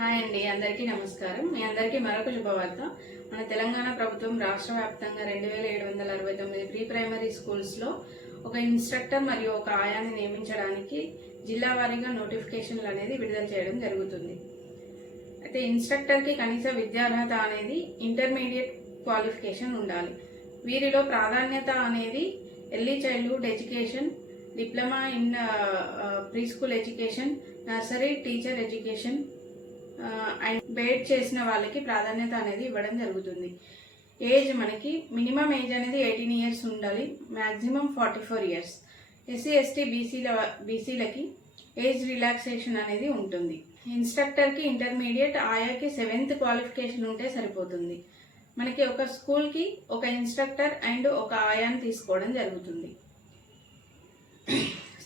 Hi అండి, అందరికీ నమస్కారం. మీ అందరికీ మరొక శుభవార్త. మన తెలంగాణ ప్రభుత్వం రాష్ట్ర వ్యాప్తంగా 2769 ప్రీ ప్రైమరీ స్కూల్స్లో ఒక ఇన్స్ట్రక్టర్ మరియు ఒక ఆయాని నియమించడానికి జిల్లా వారీగా నోటిఫికేషన్లు అనేది విడుదల చేయడం జరుగుతుంది. అయితే ఇన్స్ట్రక్టర్కి కనీస విద్యార్హత అనేది ఇంటర్మీడియట్ క్వాలిఫికేషన్ ఉండాలి. వీరిలో ప్రాధాన్యత అనేది early childhood education, diploma in pre school education, nursery teacher education and bed చేసిన వాళ్ళకి ప్రాధాన్యత అనేది ఇవ్వడం జరుగుతుంది. ఏజ్ మనకి మినిమం ఏజ్ అనేది 18 ఇయర్స్ ఉండాలి, మ్యాక్సిమం 44 ఇయర్స్. ఎస్సీ ఎస్టీ బీసీలకి ఏజ్ రిలాక్సేషన్ అనేది ఉంటుంది. ఇన్స్ట్రక్టర్కి ఇంటర్మీడియట్, ఆయాకి 7th క్వాలిఫికేషన్ ఉంటే సరిపోతుంది. మనకి ఒక స్కూల్కి ఒక ఇన్స్ట్రక్టర్ అండ్ ఒక ఆయాని తీసుకోవడం జరుగుతుంది.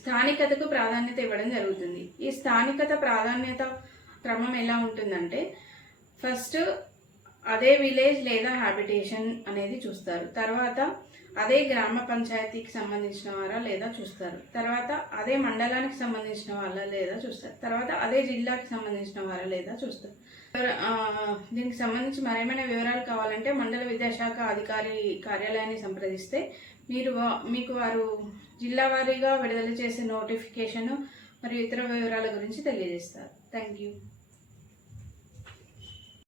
స్థానికతకు ప్రాధాన్యత ఇవ్వడం జరుగుతుంది. ఈ స్థానికత ప్రాధాన్యత క్రమం ఎలా ఉంటుందంటే, ఫస్ట్ అదే విలేజ్ లేదా హ్యాబిటేషన్ అనేది చూస్తారు. తర్వాత అదే గ్రామ పంచాయతీకి సంబంధించిన వారా లేదా చూస్తారు. తర్వాత అదే మండలానికి సంబంధించిన వాళ్ళ లేదా చూస్తారు. తర్వాత అదే జిల్లాకి సంబంధించిన వారా లేదా చూస్తారు. దీనికి సంబంధించి మరేమైనా వివరాలు కావాలంటే మండల విద్యాశాఖ అధికారి కార్యాలయాన్ని సంప్రదిస్తే మీకు వారు జిల్లా వారీగా విడుదల చేసే నోటిఫికేషన్ మరియు ఇతర వివరాల గురించి తెలియజేస్తారు. Thank you.